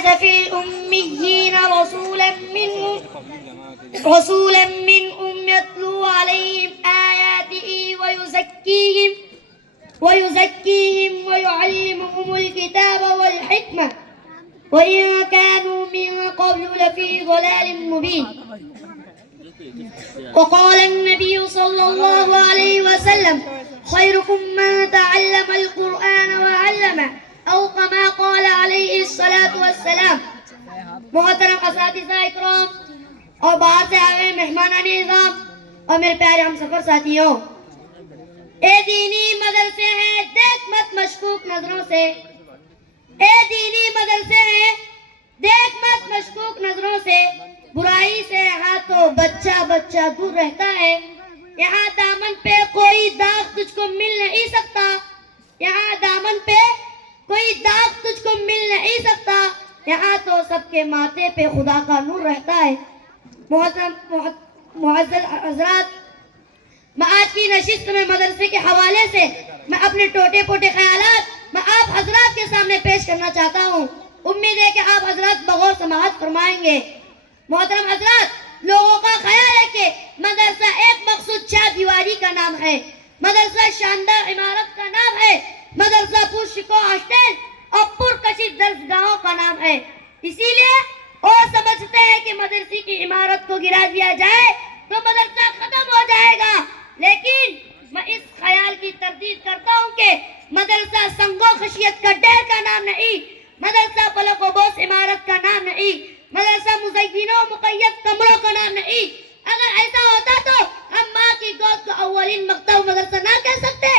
وبعث في الأميين رسولا منهم يتلو عليهم آياته ويزكيهم ويعلمهم الكتاب والحكمة وإن كانوا من قبل لفي ضلال مبين. وقال النبي صلى الله عليه وسلم خيركم من تعلم القرآن وعلمه أو كما قال عليه الصلاة والسلام. محترم اساتذہ اکرام اور باہر سے آئے مہمانان نظام اور میرے پیارے ہم سفر ساتھیوں، اے دینی مدرسے ہیں دیکھ مت مشکوک نظروں سے، اے دینی مدرسے ہیں دیکھ مت مشکوک نظروں سے، برائی سے یہاں تو بچہ بچہ دور رہتا ہے، یہاں دامن پہ کوئی داغ تجھ کو مل نہیں سکتا، یہاں دامن پہ کوئی داغ تجھ کو مل نہیں سکتا، یہاں تو سب کے ماتھے پہ خدا کا نور رہتا ہے. معزز حضرات، میں آج کی نشست میں مدرسے کے حوالے سے میں اپنے ٹوٹے پوٹے خیالات میں آپ حضرات کے سامنے پیش کرنا چاہتا ہوں. امید ہے کہ آپ حضرات بغور سماعت فرمائیں گے. محترم حضرات، لوگوں کا خیال ہے کہ مدرسہ ایک مخصوص چار دیواری کا نام ہے، مدرسہ شاندار عمارت کا نام ہے، مدرسہ پرشکو ہاسٹل اور پرکشش درسگاہوں کا نام ہے. اسی لیے وہ سمجھتے ہیں کہ مدرسے کی عمارت کو گرا دیا جائے تو مدرسہ ختم ہو جائے گا، لیکن میں اس خیال کی تردید کرتا ہوں کہ مدرسہ سنگ و خشیت کا ڈیر کا نام نہیں، مدرسہ پلک و بوس عمارت کا نام نہیں، مدرسہ مزینوں و مقید کمروں کا نام نہیں. اگر ایسا ہوتا تو ہم ماں کی گود کو اولین مکتب مدرسہ نہ کہہ سکتے،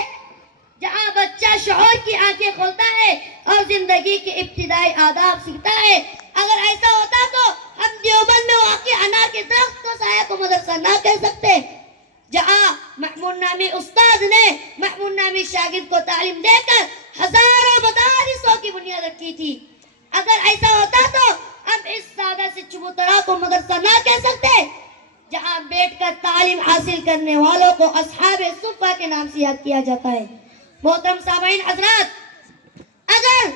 جہاں بچہ شعور کی آنکھیں کھولتا ہے اور زندگی کے ابتدائی آداب سیکھتا ہے. اگر ایسا ہوتا تو ہم دیوبند میں واقع انار کے درخت کو سایہ کو مدرسہ نہ کہہ سکتے، جہاں محمود نامی استاد نے محمود نامی شاگرد کو تعلیم دے کر ہزاروں مدارسوں کی بنیاد رکھی تھی. اگر ایسا ہوتا تو ہم اس سادہ سے چبوترا کو مدرسہ نہ کہہ سکتے، جہاں بیٹھ کر تعلیم حاصل کرنے والوں کو اصحاب صفہ کے نام سے یاد کیا جاتا ہے. محترم سامعین حضرات، اگر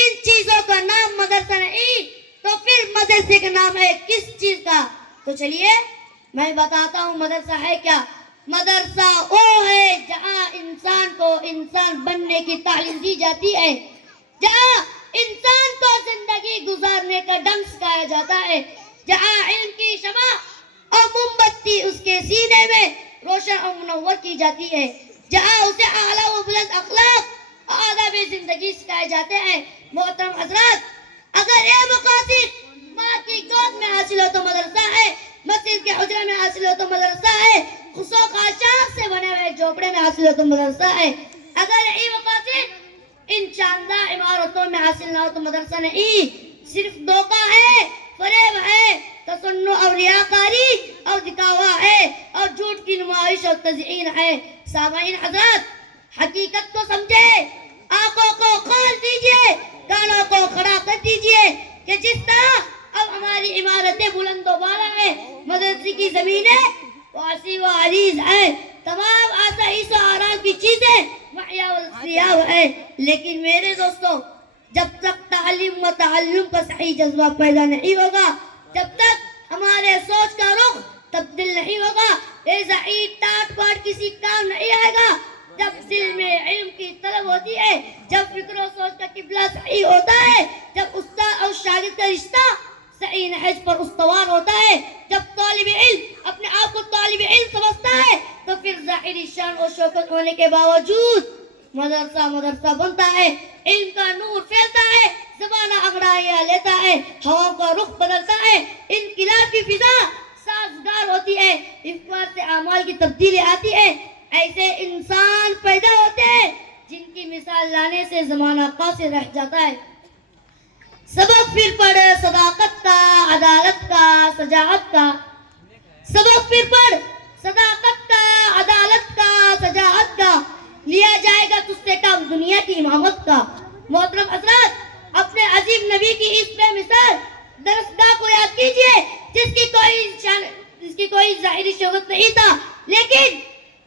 ان چیزوں کا نام مدرسہ نہیں تو پھر مدرسے کا نام ہے کس چیز کا؟ تو چلیے میں بتاتا ہوں مدرسہ ہے کیا. مدرسہ وہ ہے جہاں انسان کو انسان بننے کی تعلیم دی جاتی ہے، جہاں انسان کو زندگی گزارنے کا ڈھنگ سکھایا جاتا ہے، جہاں علم کی شمع اور موم بتی اس کے سینے میں روشن اور منور کی جاتی ہے، جہاں اسے اعلیٰ و بلند اخلاق اور آداب زندگی سکھائے جاتے ہیں. محترم حضرات، اگر یہ مقاصد ماں کی گود میں حاصل ہو تو مدرسہ ہے، مسجد کے حجرے میں حاصل ہو تو مدرسہ ہے، خس و خاشاک سے بنے ہوئے جھوپڑے میں حاصل ہو تو مدرسہ ہے. اگر یہ مقاصد ان شاندار عمارتوں میں حاصل نہ ہو تو مدرسہ نہیں، صرف دھوکہ ہے، فریب ہے، تصنع اور ریاکاری اور دکھاوا ہے اور جھوٹ کی نمائش اور تزئین ہے. سامعین حضرات، حقیقت کو سمجھے، آنکھوں کو کھول دیجئے، کانوں کو کھڑا کر دیجئے کہ جس طرح اب ہماری عمارتیں بلند و بالا ہیں، مدرسے کی زمینیں واسع و عریض ہیں، تمام آسائش و آرام کی چیزیں مہیا و دستیاب ہیں، لیکن میرے دوستوں، جب تک تعلیم و تعلم کا صحیح جذبہ پیدا نہیں ہوگا، جب تک ہمارے سوچ کا رخ تبدیل نہیں ہوگا، یہ ضعیف ٹاٹ پاٹ کسی کام نہیں آئے گا. جب دل میں علم کی طلب ہوتی ہے، جب فکر و سوچ کا قبلہ صحیح ہوتا ہے، جب استاد اور شاگرد کا رشتہ صحیح نہج پر استوار ہوتا ہے، جب طالب علم اپنے آپ کو طالب علم سمجھتا ہے، تو پھر ظاہری شان و شوکت ہونے کے باوجود مدرسہ بنتا ہے، علم کا نور پھیلتا ہے، زمانہ انگڑائیاں لیتا ہے، ہواؤں کا رخ بدلتا ہے، انقلاب کی فضا سازگار ہوتی ہے، افکار سے اعمال کی تبدیلی آتی ہے. ایسے انسان پیدا ہوتے ہیں جن کی مثال لانے سے زمانہ قاصر رہ جاتا ہے. سبق پھر پڑھ صداقت کا، عدالت کا، شجاعت کا، سبق پھر پڑھ صداقت کا، عدالت کا، شجاعت کا، لیا جائے گا تجھ سے کام دنیا کی امامت کا. محترم حضرات، اپنے عظیم نبی کی اس بے مثال درسگاہ کو یاد کیجئے جس کی کوئی ظاہری شہرت نہیں تھا، لیکن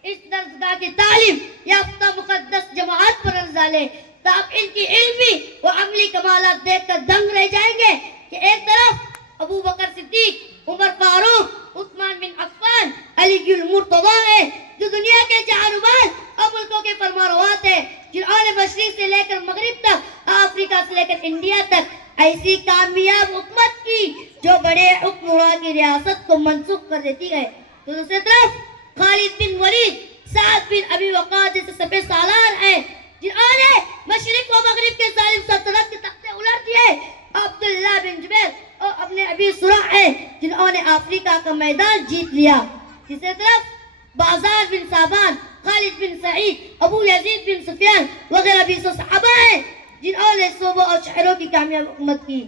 اس درسگاہ کی تعلیم یافتہ مقدس جماعت پر ارزالے تو آپ ان کی علمی و عملی کمالات دیکھ کر دنگ رہ جائیں گے کہ ایک طرف ابو بکر صدیق، عمر فاروق، عثمان بن عفان، علی المرتضیٰ ہے جو دنیا کے جہانباز اور ملکوں کے فرمانروات ہیں، جنہوں نے مشرق سے لے کر مغرب تک، افریقہ سے لے کر انڈیا تک ایسی کامیاب حکومت کی جو بڑے حکمراں کی ریاست کو منسوخ کر دیتی ہے۔ تو دوسری طرف خالد بن ولید، سعد بن ابی وقاص جیسے سپہ سالار ہیں جنہوں نے مشرق و مغرب کے ظالم سلطنت کے تختے الٹ دیے۔ عبداللہ بن جبیر اور اپنے ابی سرح ہیں جنہوں نے افریقہ کا میدان جیت لیا۔ تیسری طرف بازار بن صابان، خالد بن سعید، ابو یزید بن سفیان وغیرہ 20 صحابہ ہیں جنہوں نے صوبوں اور شہروں کی کامیاب حکومت کی۔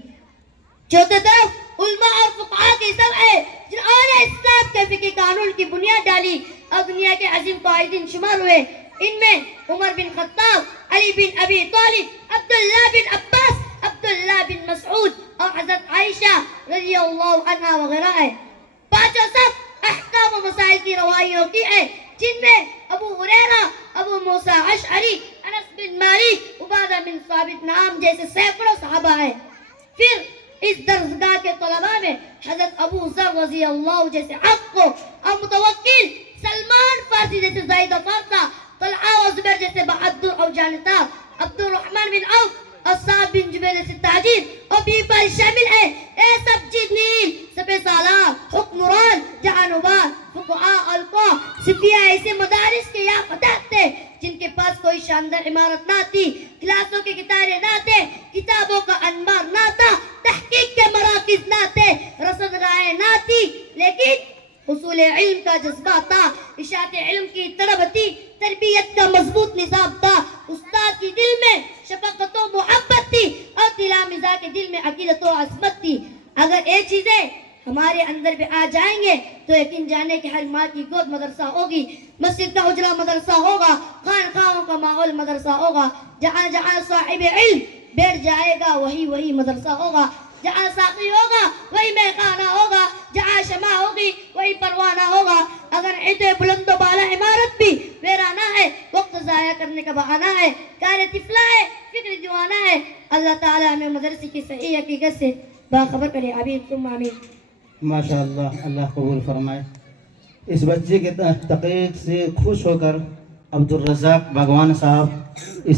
چوتھی طرف علماء اور فقہاء کی سب ہے جنہوں نے اسلام کے فقہی قانون کی بنیاد ڈالی اور دنیا کے عظیم قائدین شمار ہوئے۔ ان میں عمر بن خطاب، علی بن ابی طالب، عبداللہ بن عباس، عبداللہ بن مسعود اور حضرت عائشہ رضی اللہ عنہ وغیرہ ہے۔ پانچوں سب احکام و مسائل کی روایوں کی ہے جن میں ابو ہریرہ، ابو موسیٰ اشعری، انس بن مالک، عبادہ بن ثابت نام جیسے سینکڑوں صحابہ ہیں۔ پھر اس درسگاہ کے طلباء میں حضرت ابو ذر رضی اللہ جیسے حق کو اور متوکل، سلمان فارسی جیسے زید و فارسہ، طلحہ و زبیر جیسے بہادر اور جانتاب، عبد الرحمن بن عوف اور سعد بن جبیر جیسے تاجر اور بیپر شامل ہیں۔ اے سب جنین، سپہ سالار، حکمران، جہانباز، فقہاء، علقاء، صفیہ ایسے مدارس کے یافتہ تھے جن کے پاس کوئی شاندار عمارت نہ تھی، کلاسوں کے کتارے نہ تھے، کتابوں کا انبار نہ تھا، تحقیق کے مراکز نہ تھے، رصدگاہیں نہ تھی، لیکن حصول علم کا جذبہ تھا، اشاعت علم کی طلب تھی، تربیت کا مضبوط نظام تھا، استاد کی دل میں شفقت و محبت تھی اور تلامذہ کے دل میں عقیدت و عظمت تھی۔ اگر یہ چیزیں ہمارے اندر بھی آ جائیں گے تو یقین جانے کہ ہر ماں کی گود مدرسہ ہوگی، مسجد کا حجرہ مدرسہ ہوگا، خانقاہوں کا ماحول مدرسہ ہوگا، جہاں جہاں صاحب علم بیٹھ جائے گا وہی مدرسہ ہوگا، جہاں ساقی ہوگا وہی میخانہ ہوگا، جہاں شمع ہوگی وہی پروانہ ہوگا۔ اگر عید بلند و بالا عمارت بھی ویرانہ ہے، وقت ضائع کرنے کا بہانہ ہے، کار طفلہ ہے، فکر دیوانہ ہے، اللہ تعالیٰ ہمیں مدرسے کی صحیح حقیقت سے باخبر کرے۔ آمین ثم آمین۔ ماشاءاللہ، اللہ قبول فرمائے۔ اس بچے کے تقریر سے خوش ہو کر عبدالرزاق باغوان صاحب